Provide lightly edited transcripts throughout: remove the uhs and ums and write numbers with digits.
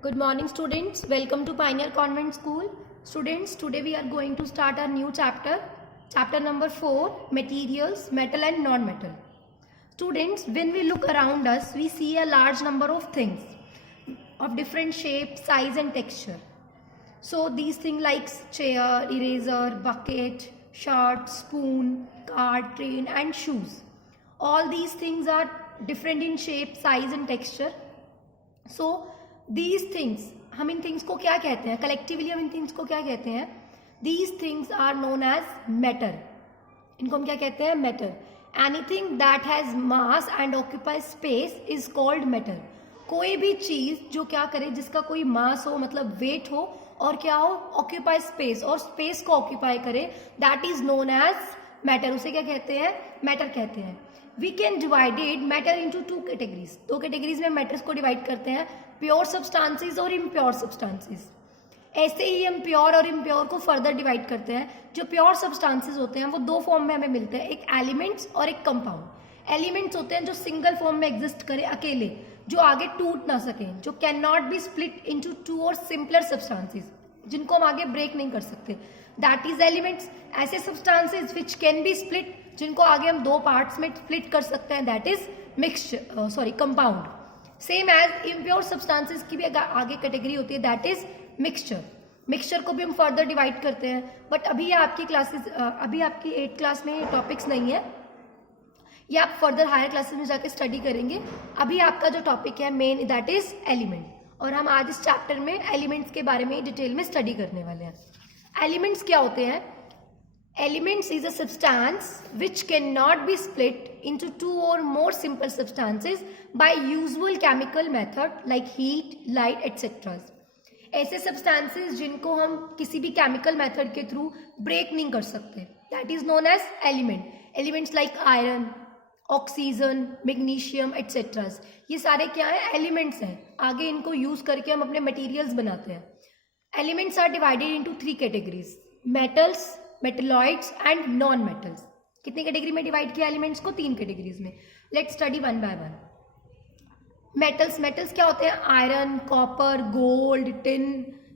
Good morning students, welcome to Pioneer Convent School. Students, today we are going to start our new chapter, chapter number 4, materials, metal and non-metal. Students, when we look around us, we see a large number of things of different shape, size and texture. So these things like chair, eraser, bucket, shirt, spoon, card, train and shoes. All these things are different in shape, size and texture. So these things, हम in things को क्या कहते हैं, collectively हम in things को क्या कहते हैं, these things are known as matter. इनको हम क्या कहते हैं, matter. Anything that has mass and occupies space is called matter. कोई भी चीज जो क्या करे, जिसका कोई मास हो, मतलब वेट हो और क्या हो, ऑक्यूपाई स्पेस, और स्पेस को ऑक्यूपाई करे, that is known as matter. उसे क्या कहते हैं, मैटर कहते हैं. We can divided matter into two categories. दो कैटेगरीज में मैटर्स को डिवाइड करते हैं, प्योर सब्सटेंसेस और इम्प्योर सब्सटेंसेस. ऐसे ही हम प्योर और इम्प्योर को फर्दर डिवाइड करते हैं. जो प्योर सब्सटेंसेस होते हैं वो दो फॉर्म में हमें मिलते हैं, एक एलिमेंट्स और एक कंपाउंड. एलिमेंट्स होते हैं जो सिंगल फॉर्म में एग्जिस्ट करे अकेले, जो आगे टूट ना सके, जो can not be split into two और सिंपलर सब्सटेंसेस, जिनको हम आगे ब्रेक नहीं कर सकते, दैट इज एलिमेंट्स. ऐसे substances which can be split, जिनको आगे हम दो पार्ट्स में स्प्लिट कर सकते हैं, that is mixture, compound. Same as impure substances की भी आगे कैटेगरी होती है, दैट इज मिक्सचर. मिक्सचर को भी हम फर्दर डिवाइड करते हैं, बट अभी आपकी क्लासेस, अभी आपकी 8th क्लास में ये टॉपिक्स नहीं है, ये आप फर्दर हायर क्लासेस में जाकर स्टडी करेंगे. अभी आपका जो टॉपिक है मेन, दैट इज एलिमेंट, और हम आज इस चैप्टर में एलिमेंट्स के बारे में डिटेल में स्टडी करने वाले हैं. एलिमेंट्स क्या होते हैं? Elements is a substance which can not be split into two और more simple substances by usual chemical method like heat, light et cetera. ऐसे सब्सटेंसेस जिनको हम किसी भी केमिकल मेथड के थ्रू ब्रेक नहीं कर सकते, that is known as element. Elements like iron, oxygen, magnesium et cetera, ये सारे क्या है, एलिमेंट्स हैं. आगे इनको यूज करके हम अपने मटेरियल्स बनाते हैं. Elements are divided into 3 categories, metals, metalloids and non metals. कितनी कैटेगरी में डिवाइड किया एलिमेंट्स को? 3 कैटेगरीज में. Let's study one by one. Metals, metals क्या होते हैं? आयरन, कॉपर, गोल्ड, टिन,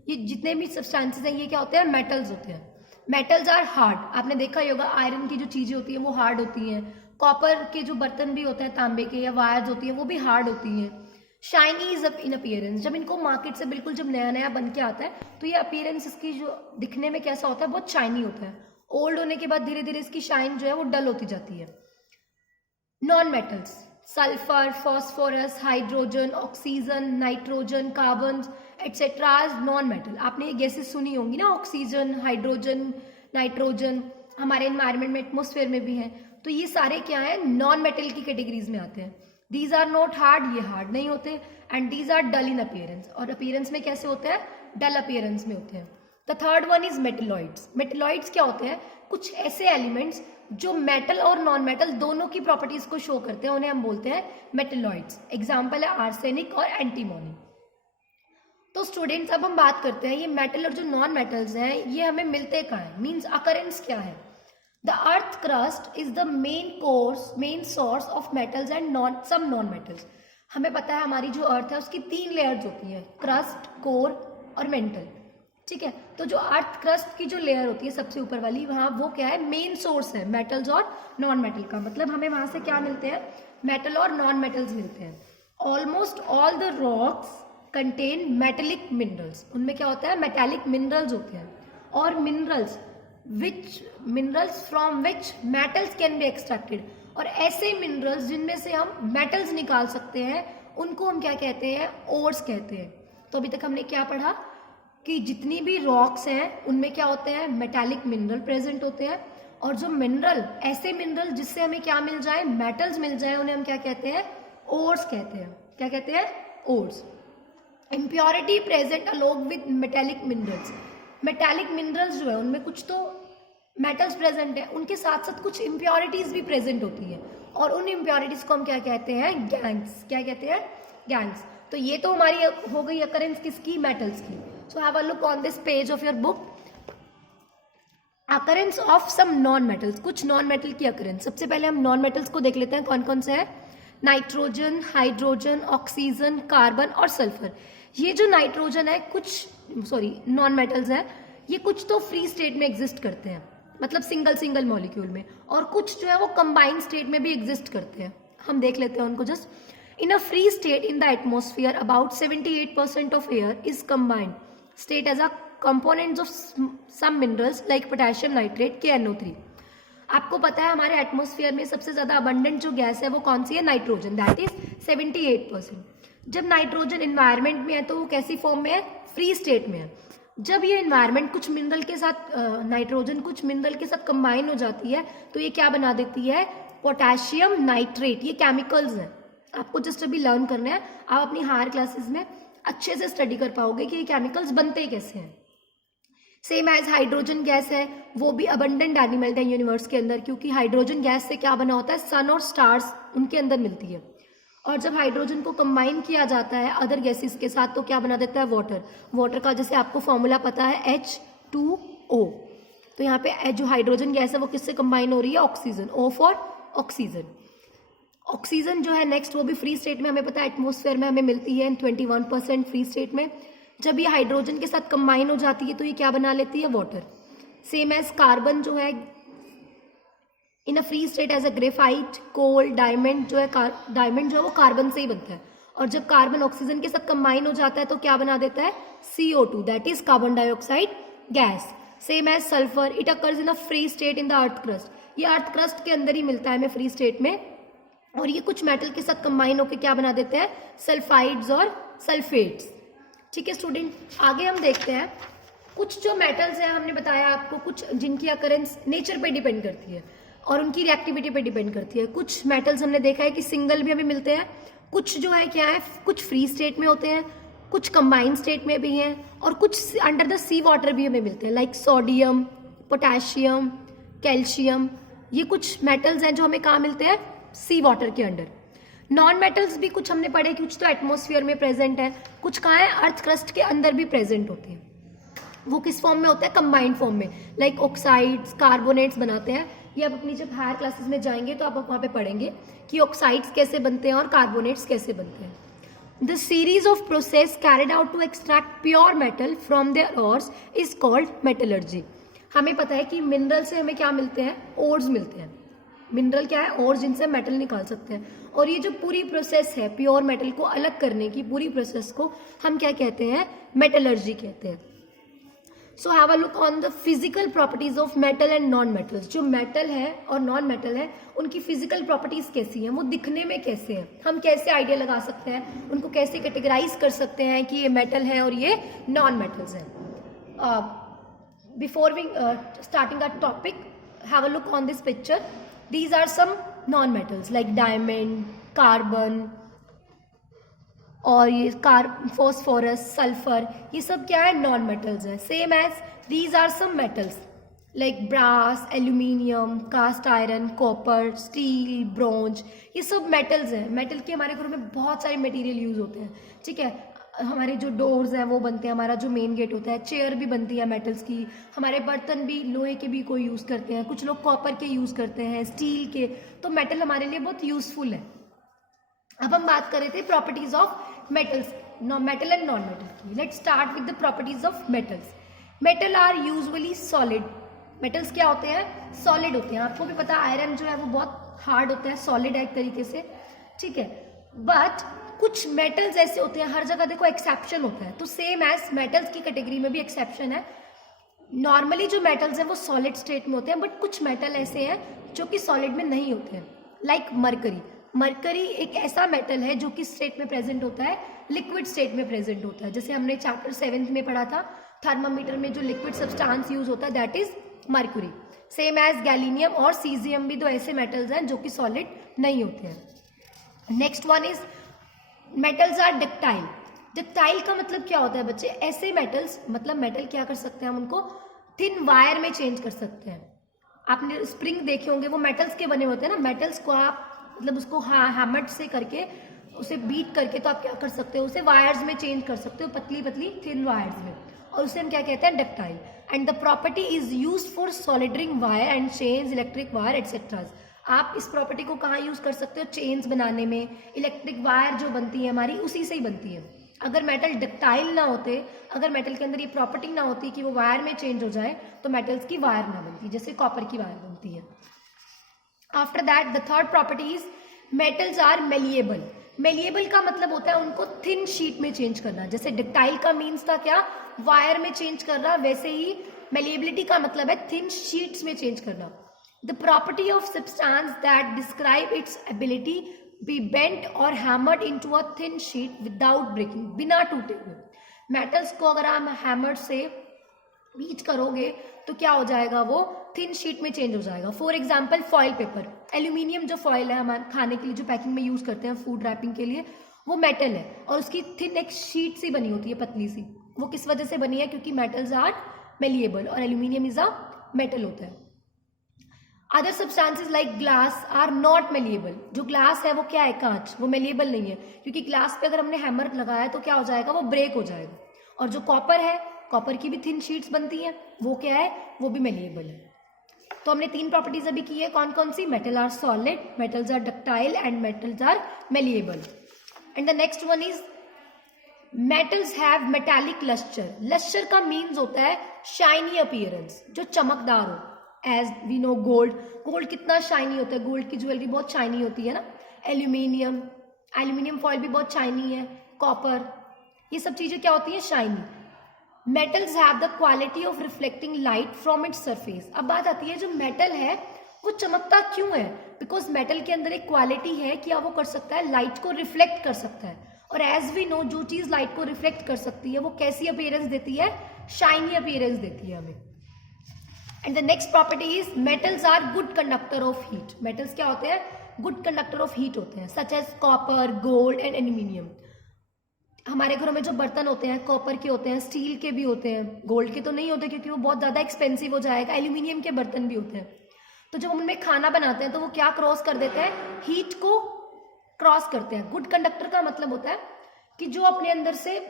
ये जितने भी सब्सटेंसेस हैं ये क्या होते हैं, मेटल्स होते हैं. Metals are hard. आपने देखा ही होगा आयरन की जो चीजें होती हैं वो हार्ड होती हैं. कॉपर के जो बर्तन भी होते हैं, तांबे के या वायर्स होती हैं, वो भी हार्ड होती हैं. Shiny is in appearance. जब इनको मार्केट से बिल्कुल जब नया नया बन के आता है तो ये अपीयरेंस इसकी जो दिखने में कैसा होता है, बहुत शाइनी होता है. ओल्ड होने के बाद धीरे धीरे इसकी शाइन जो है वो डल होती जाती है. Non metals, sulphur, phosphorus, hydrogen, oxygen, nitrogen, carbon etcetera non metal. आपने ये गैसेस सुनी होंगी ना, ऑक्सीजन, हाइड्रोजन, नाइट्रोजन, हमारे एनवायरमेंट में, एटमोस्फेयर में भी है. तो ये सारे क्या है, नॉन मेटल की कैटेगरीज में आते हैं. दीज आर नॉट हार्ड, ये हार्ड नहीं होते. And these are dull in appearance, और अपीयरेंस में कैसे होते हैं, डल अपीयरेंस में होते हैं. The third one is metalloids. Metalloids क्या होते हैं? कुछ ऐसे एलिमेंट्स जो मेटल और नॉन मेटल दोनों की प्रॉपर्टीज को शो करते हैं, उन्हें हम बोलते हैं मेटलॉइड्स. एग्जाम्पल है आर्सेनिक और एंटीमोनी. तो स्टूडेंट्स अब हम बात करते हैं ये मेटल और जो नॉन मेटल्स हैं ये हमें मिलते कहाँ हैं, मीन्स अकरेंस क्या है. The earth crust is the main source of metals and some non metals. हमें पता है हमारी जो अर्थ है उसकी 3 लेयर्स होती है, क्रस्ट, कोर और मेंटल. ठीक है, तो जो अर्थ क्रस्ट की जो लेयर होती है सबसे ऊपर वाली, वहाँ वो क्या है, मेन सोर्स है मेटल्स और नॉन मेटल का. मतलब हमें वहां से क्या मिलते हैं, मेटल और नॉन मेटल्स मिलते हैं. Almost all the rocks contain metallic minerals. उनमें क्या होता है, मेटेलिक मिनरल्स होते हैं. और minerals from which metals can be extracted. और ऐसे मिनरल्स जिनमें से हम मेटल्स निकाल सकते हैं उनको हम क्या कहते हैं, ओर्स कहते हैं. तो अभी तक हमने क्या पढ़ा कि जितनी भी रॉक्स हैं उनमें क्या होते हैं, मेटालिक मिनरल प्रेजेंट होते हैं. और जो मिनरल, ऐसे मिनरल जिससे हमें क्या मिल जाए, मेटल्स मिल जाए, उन्हें हम क्या कहते हैं, ओर्स कहते हैं. क्या कहते हैं, ores. Impurity present along with metallic minerals. Metallic minerals जो है उनमें कुछ तो मेटल्स प्रेजेंट है, उनके साथ साथ कुछ इम्प्योरिटीज भी प्रेजेंट होती है, और उन इम्प्योरिटीज को हम क्या कहते हैं, गैंग्स. क्या कहते हैं, गैंग्स. तो ये तो हमारी हो गई अकरेंस किसकी, मेटल्स की. So have a look on this page of your book. Occurrence of some non metals, कुछ नॉन मेटल की अकरेंस. सबसे पहले हम नॉन मेटल्स को देख लेते हैं कौन कौन से है. नाइट्रोजन, हाइड्रोजन, ऑक्सीजन, कार्बन और सल्फर. ये जो नाइट्रोजन है नॉन मेटल्स है, ये कुछ तो फ्री स्टेट में एग्जिस्ट करते हैं, मतलब सिंगल मॉलिक्यूल में, और कुछ जो है वो कंबाइंड स्टेट में भी एग्जिस्ट करते हैं। हम देख लेते हैं उनको just. In a free state in the atmosphere about 78% of air is combined state as a components of some minerals like potassium nitrate KNO3। आपको पता है हमारे एटमोस्फियर में सबसे ज्यादा अबंडेंट जो गैस है वो कौन सी है? Nitrogen, that is 78%। जब नाइट्रोजन इन्वायरमेंट में है तो वो कैसी फॉर्म में है? फ्री स्टेट में है। जब ये इन्वायरमेंट कुछ मिनरल के साथ नाइट्रोजन कुछ मिनरल के साथ कंबाइन हो जाती है तो ये क्या बना देती है? Potassium nitrate. ये केमिकल्स हैं, आपको जस्ट अभी लर्न करना है, आप अपनी हायर क्लासेस में अच्छे से स्टडी कर पाओगे कि ये केमिकल्स बनते कैसे हैं। सेम एज हाइड्रोजन गैस है, वो भी अबंडेंट एलिमेंट है यूनिवर्स के अंदर, क्योंकि हाइड्रोजन गैस से क्या बना होता है? सन और स्टार्स उनके अंदर मिलती है। और जब हाइड्रोजन को कंबाइन किया जाता है अदर गैसेस के साथ तो क्या बना देता है? वाटर। वाटर का जैसे आपको फॉर्मूला पता है H2O। तो यहाँ पे जो हाइड्रोजन गैस है वो किससे कंबाइन हो रही है? Oxygen. O for oxygen. Oxygen जो है नेक्स्ट वो भी फ्री स्टेट में, हमें पता है एटमोस्फेयर में हमें मिलती है 21% फ्री स्टेट में। जब ये हाइड्रोजन के साथ कंबाइन हो जाती है तो ये क्या बना लेती है? वाटर। सेम एज कार्बन जो है in a free state as a graphite, coal, diamond जो है वो कार्बन से ही बनता है। और जब कार्बन ऑक्सीजन के साथ कंबाइन हो जाता है तो क्या बना देता है? CO2, that is carbon dioxide gas. Same as sulphur, it occurs in a free state in the earth crust. ये अर्थ क्रस्ट के अंदर ही मिलता है हमें फ्री स्टेट में, और ये कुछ मेटल के साथ कंबाइन होकर क्या बना देते हैं? सल्फाइड्स और सल्फेट्स। ठीक है स्टूडेंट, आगे हम देखते हैं कुछ जो मेटल्स हैं, हमने बताया आपको कुछ जिनकी अकरेंस नेचर पे डिपेंड करती है और उनकी रिएक्टिविटी पे डिपेंड करती है। कुछ मेटल्स हमने देखा है कि सिंगल भी हमें मिलते हैं, कुछ जो है क्या है, कुछ फ्री स्टेट में होते हैं, कुछ कंबाइंड स्टेट में भी हैं, और कुछ अंडर द सी वाटर भी हमें मिलते हैं, लाइक सोडियम, पोटेशियम, कैल्शियम। ये कुछ मेटल्स हैं जो हमें कहाँ मिलते हैं? सी वाटर के अंडर। नॉन मेटल्स भी कुछ हमने पढ़े, कुछ तो एटमोस्फियर में प्रेजेंट है, कुछ कहाँ है? अर्थ क्रस्ट के अंदर भी प्रेजेंट होते हैं। वो किस फॉर्म में होता है? कंबाइंड फॉर्म में, लाइक ऑक्साइड्स, कार्बोनेट्स बनाते हैं। ये आप अपनी जब हायर क्लासेस में जाएंगे तो आप वहाँ पे पढ़ेंगे कि ऑक्साइड्स कैसे बनते हैं और कार्बोनेट्स कैसे बनते हैं। The series of process carried out to extract pure metal from their ores is called metallurgy. हमें पता है कि मिनरल से हमें क्या मिलते हैं? ओर्स मिलते हैं। मिनरल क्या है? ओर्स, जिनसे मेटल निकाल सकते हैं। और ये जो पूरी प्रोसेस है प्योर मेटल को अलग करने की, पूरी प्रोसेस को हम क्या कहते हैं? मेटलर्जी कहते हैं। सो have a look on the physical properties of metal and non metals. जो मेटल है और नॉन मेटल है उनकी फिजिकल प्रॉपर्टीज कैसी हैं, वो दिखने में कैसे हैं, हम कैसे आइडिया लगा सकते हैं, उनको कैसे कैटेगराइज कर सकते हैं कि ये मेटल है और ये नॉन मेटल्स हैं। Before we starting the topic, have a look on this picture. These are some non-metals like diamond, carbon और ये फॉस्फोरस, सल्फर, ये सब क्या है? नॉन मेटल्स है। Same as these are some metals like brass, aluminium, cast iron, copper, steel, bronze, ये सब metals हैं। मेटल के हमारे घरों में बहुत सारे मटेरियल यूज होते हैं। ठीक है, हमारे जो डोर्स हैं वो बनते हैं, हमारा जो मेन गेट होता है, चेयर भी बनती है मेटल्स की, हमारे बर्तन भी लोहे के भी कोई यूज़ करते हैं, कुछ लोग कॉपर के यूज़ करते हैं, स्टील के। तो मेटल हमारे लिए बहुत यूजफुल है। अब हम बात कर रहे थे properties of metals, metal and non metal की। Let's start with the properties of metals. Metal are usually solid. Metals क्या होते हैं? सॉलिड होते हैं। आपको भी पता है आयरन जो है वो बहुत हार्ड होता है, सॉलिड है एक तरीके से। ठीक है, बट कुछ मेटल्स ऐसे होते हैं, हर जगह देखो एक्सेप्शन होता है, तो सेम एज मेटल्स की कैटेगरी में भी एक्सेप्शन है। नॉर्मली जो मेटल्स हैं वो सॉलिड स्टेट में होते हैं, बट कुछ मेटल ऐसे हैं जो कि सॉलिड में नहीं होते हैं, लाइक मरकरी। मरकरी एक ऐसा मेटल है जो कि स्टेट में प्रेजेंट होता है, लिक्विड स्टेट में प्रेजेंट होता है। जैसे हमने चैप्टर 7 में पढ़ा था, थर्मामीटर में जो लिक्विड सब्सटेंस यूज होता है that is mercury. Same as gallium और सीजियम भी दो ऐसे मेटल्स हैं जो कि सॉलिड नहीं होते हैं। Next one is metals are ductile. Ductile का मतलब क्या होता है बच्चे? ऐसे मेटल्स, मतलब मेटल क्या कर सकते हैं हम उनको थिन वायर में चेंज कर सकते हैं। आपने स्प्रिंग देखे होंगे, वो मेटल्स के बने होते हैं ना। मेटल्स को आप मतलब उसको हैमर से करके उसे बीट करके तो आप क्या कर सकते हो? उसे वायर्स में चेंज कर सकते हो, पतली पतली थिन वायर्स में, और उसे हम क्या कहते हैं? Ductile. And the property is used for soldering wire and chains, electric wire et cetera. आप इस प्रॉपर्टी को कहाँ यूज कर सकते हो? चेन्स बनाने में। इलेक्ट्रिक वायर जो बनती है हमारी उसी से ही बनती है। अगर मेटल डक्टाइल ना होते, अगर मेटल के अंदर ये प्रॉपर्टी ना होती कि वो वायर में चेंज हो जाए, तो मेटल्स की वायर ना बनती, जैसे कॉपर की वायर बनती है। After that the third property is metals are malleable. Malleable का मतलब होता है उनको थिन शीट में चेंज करना। जैसे डक्टाइल का मीन्स था क्या, वायर में चेंज करना, वैसे ही मेलिएबिलिटी का मतलब है थिन शीट्स में चेंज करना। The property of substance that describe its ability be bent और hammered into a thin sheet without breaking, बिना टूटे हुए। मेटल्स को अगर आप हैमर से बीट करोगे तो क्या हो जाएगा, वो थिन शीट में चेंज हो जाएगा। For example foil paper, aluminium जो फॉइल है हमारे खाने के लिए जो पैकिंग में यूज करते हैं फूड रैपिंग के लिए, वो मेटल है और उसकी थिन एक शीट सी बनी होती है, पतली सी। वो किस वजह से बनी है, क्योंकि मेटल्स आर मेलिएबल और एल्यूमिनियम इज अ मेटल होता है। Other substances like glass are not malleable. जो ग्लास है वो क्या है, कांच, वो मेलिएबल नहीं है, क्योंकि ग्लास पे अगर हमने हैमर लगाया तो क्या हो जाएगा, वो ब्रेक हो जाएगा। और जो कॉपर है, कॉपर की भी थिन शीट्स बनती हैं, वो क्या है, वो भी मेलिएबल है। तो हमने 3 प्रॉपर्टीज अभी की है, कौन कौन सी, metal are solid, metals are ductile and metals are malleable. And the next one is metals have metallic lustre. Lustre का मीन्स होता है शाइनी अपीयरेंस, जो चमकदार हो। As we know gold, gold कितना शाइनी होता है, गोल्ड की ज्वेलरी बहुत शाइनी होती है ना। एल्यूमिनियम, एल्यूमिनियम फॉइल भी बहुत शाइनी है। कॉपर, ये सब चीजें क्या होती है, shiny. Metals have the quality of reflecting light from its surface. अब बात आती है, जो मेटल है वो चमकता क्यों है, बिकॉज मेटल के अंदर एक क्वालिटी है कि वो कर सकता है, लाइट को रिफ्लेक्ट कर सकता है। और एज वी नो, जो चीज लाइट को रिफ्लेक्ट कर सकती है वो कैसी अपीयरेंस देती है, शाइनी अपीयरेंस देती है हमें। And the next property is metals are good conductor of heat. Metals क्या होते हैं, गुड कंडक्टर ऑफ हीट होते हैं, such as copper, gold and aluminium. हमारे घरों में जो बर्तन होते हैं कॉपर के होते हैं, स्टील के भी होते हैं, गोल्ड के तो नहीं होते क्योंकि वो बहुत ज्यादा एक्सपेंसिव हो जाएगा। एल्यूमिनियम के बर्तन भी होते हैं। तो जब हम उनमें खाना बनाते हैं तो वो क्या क्रॉस कर देते हैं, हीट को क्रॉस करते हैं। गुड कंडक्टर का मतलब होता है कि जो अपने अंदर से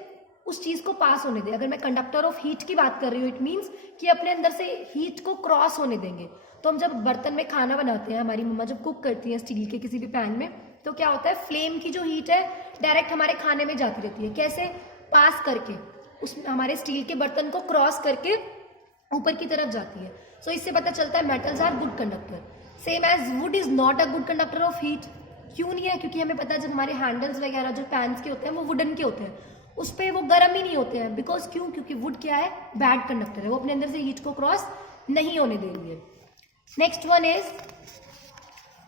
उस चीज को पास होने दे। अगर मैं कंडक्टर ऑफ हीट की बात कर रही हूँ, इट मीन्स कि अपने अंदर से हीट को क्रॉस होने देंगे। तो हम जब बर्तन में खाना बनाते हैं, हमारी मम्मा जब कुक करती है स्टील के किसी भी पैन में, तो क्या होता है, फ्लेम की जो हीट है डायरेक्ट हमारे खाने में जाती रहती है। कैसे, पास करके, उस हमारे स्टील के बर्तन को क्रॉस करके ऊपर की तरफ जाती है। सो इससे पता चलता है metals are good conductor. Same as wood is not a good conductor of heat. क्यों नहीं है, क्योंकि हमें पता है जब हमारे हैंडल्स वगैरह जो पैन्स के होते हैं वो वुडन के होते हैं, उस पर वो गर्म ही नहीं होते हैं। बिकॉज क्यों, क्योंकि वुड क्या है, बैड कंडक्टर है, वो अपने अंदर से हीट को क्रॉस नहीं होने देंगे। Next one is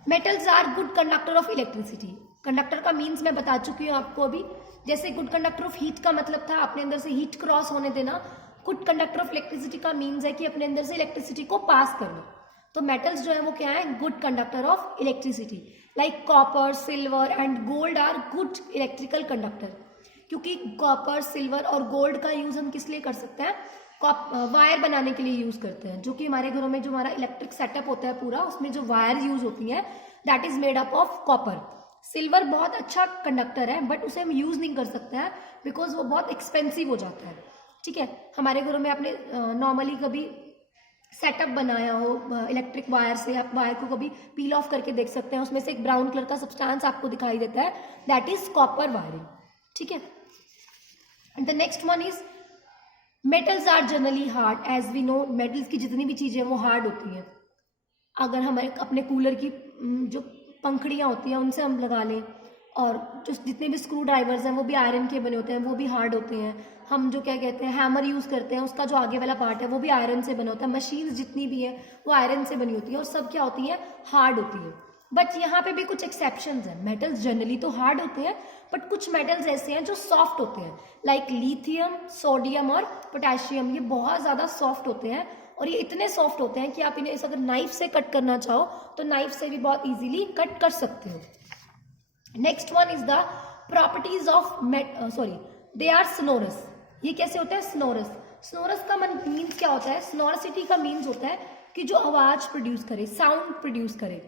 metals are good conductor of electricity. Conductor का मीन्स मैं बता चुकी हूँ आपको अभी। जैसे गुड कंडक्टर ऑफ हीट का मतलब था अपने अंदर से हीट क्रॉस होने देना, गुड कंडक्टर ऑफ इलेक्ट्रिसिटी का मीन्स है कि अपने अंदर से इलेक्ट्रिसिटी को पास करना। तो मेटल्स जो है वो क्या है, good conductor of electricity. Like copper, silver and gold are good electrical conductor. क्योंकि कॉपर, सिल्वर और गोल्ड का यूज हम किस लिए कर सकते हैं, वायर बनाने के लिए यूज करते हैं। जो कि हमारे घरों में जो हमारा इलेक्ट्रिक सेटअप होता है पूरा, उसमें जो वायर यूज होती है that is made up of copper. Silver बहुत अच्छा कंडक्टर है बट उसे हम यूज नहीं कर सकते हैं बिकॉज वो बहुत एक्सपेंसिव हो जाता है। ठीक है, हमारे घरों में आपने नॉर्मली कभी सेटअप बनाया हो इलेक्ट्रिक वायर से, आप वायर को कभी पील ऑफ करके देख सकते हैं, उसमें से एक ब्राउन कलर का सब्सटेंस आपको दिखाई देता है, दैट इज कॉपर वायरिंग। ठीक है, and the next one is metals are generally hard. As we know, metals की जितनी भी चीजें वो हार्ड होती हैं। अगर हमारे अपने कूलर की जो पंखड़ियाँ होती हैं उनसे हम लगा लें, और जो जितने भी स्क्रू ड्राइवर्स हैं वो भी आयरन के बने होते हैं, वो भी हार्ड होते हैं। हम जो क्या कहते हैं हैमर यूज करते हैं, उसका जो आगे वाला पार्ट है वो भी आयरन से बना होता है। मशीन्स जितनी भी है वो आयरन से बनी होती है और सब क्या होती है, हार्ड होती है। बट यहाँ पे भी कुछ एक्सेप्शंस हैं। मेटल्स जनरली तो हार्ड होते हैं बट कुछ मेटल्स ऐसे हैं जो सॉफ्ट होते हैं, लाइक लिथियम, सोडियम और पोटेशियम। ये बहुत ज्यादा सॉफ्ट होते हैं और ये इतने सॉफ्ट होते हैं कि आप इन्हें अगर नाइफ से कट करना चाहो तो नाइफ से भी बहुत इजीली कट कर सकते हो। Next one is the properties of they are sonorous. ये कैसे होता है, स्नोरस। स्नोरस का मीन्स क्या होता है, स्नोरसिटी का मीन्स होता है कि जो आवाज प्रोड्यूस करे, साउंड प्रोड्यूस करे।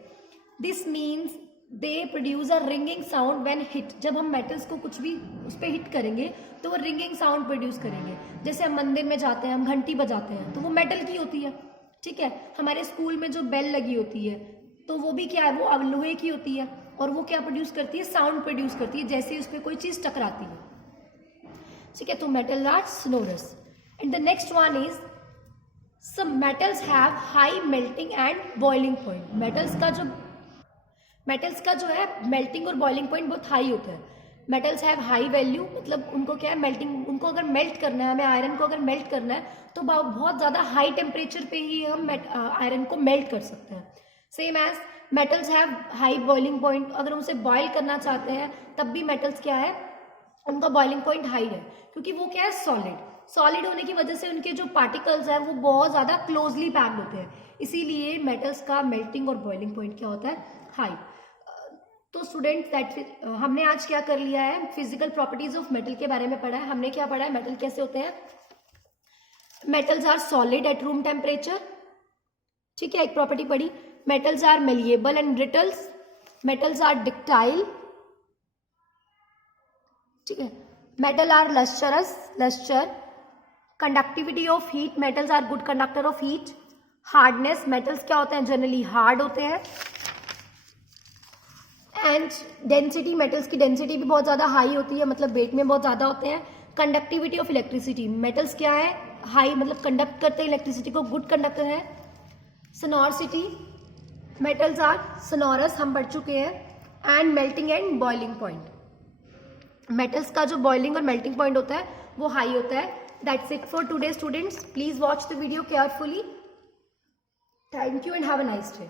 This means they produce a ringing sound when hit. जब हम मेटल्स को कुछ भी उस पर हिट करेंगे तो वो रिंगिंग साउंड प्रोड्यूस करेंगे। जैसे हम मंदिर में जाते हैं, हम घंटी बजाते हैं तो वो मेटल की होती है। ठीक है, हमारे स्कूल में जो बेल लगी होती है तो वो भी क्या है, वो लोहे की होती है और वो क्या प्रोड्यूस करती है, साउंड प्रोड्यूस करती है जैसे उस पर कोई चीज टकराती है। ठीक है, तो metal are sonorous. And the next one is some metals have high melting and boiling point. Metals का जो है मेल्टिंग और बॉइलिंग पॉइंट बहुत हाई होता है. मेटल्स हैव हाई वैल्यू, मतलब उनको क्या है, मेल्टिंग, उनको अगर मेल्ट करना है, हमें आयरन को अगर मेल्ट करना है तो बहुत ज़्यादा हाई टेम्परेचर पे ही हम आयरन को मेल्ट कर सकते हैं. Same as metals have high boiling point, अगर हम उसे बॉयल करना चाहते हैं तब भी मेटल्स क्या है, उनका बॉइलिंग पॉइंट हाई है, क्योंकि वो क्या है, सॉलिड होने की वजह से उनके जो पार्टिकल्स हैं वो बहुत ज़्यादा क्लोजली पैक्ड होते हैं, इसीलिए मेटल्स का मेल्टिंग और बॉइलिंग पॉइंट क्या होता है, हाई. तो स्टूडेंट्स हमने आज क्या कर लिया है, फिजिकल प्रॉपर्टीज ऑफ मेटल के बारे में पढ़ा है. हमने क्या पढ़ा है, मेटल कैसे होते हैं. Metals are solid at room temperature, ठीक है, एक प्रॉपर्टी पढ़ी. Metals are malleable and brittles, metals are ductile, ठीक है. Metal are lustre. Conductivity of heat, metals are good conductor of heat. Hardness, metals क्या होते हैं, जनरली हार्ड होते हैं. एंड डेंसिटी, मेटल्स की डेंसिटी भी बहुत ज़्यादा हाई होती है, मतलब वेट में बहुत ज़्यादा होते हैं. कंडक्टिविटी ऑफ इलेक्ट्रिसिटी, मेटल्स क्या है, हाई, मतलब कंडक्ट करते हैं इलेक्ट्रिसिटी को, गुड कंडक्टर है. सोनोरिटी, मेटल्स आर सोनोरस, हम पढ़ चुके हैं. And melting and boiling point, metals का जो बॉइलिंग और मेल्टिंग पॉइंट होता है वो हाई होता है. That's it for today students. Please watch the video carefully. Thank you and have a nice day.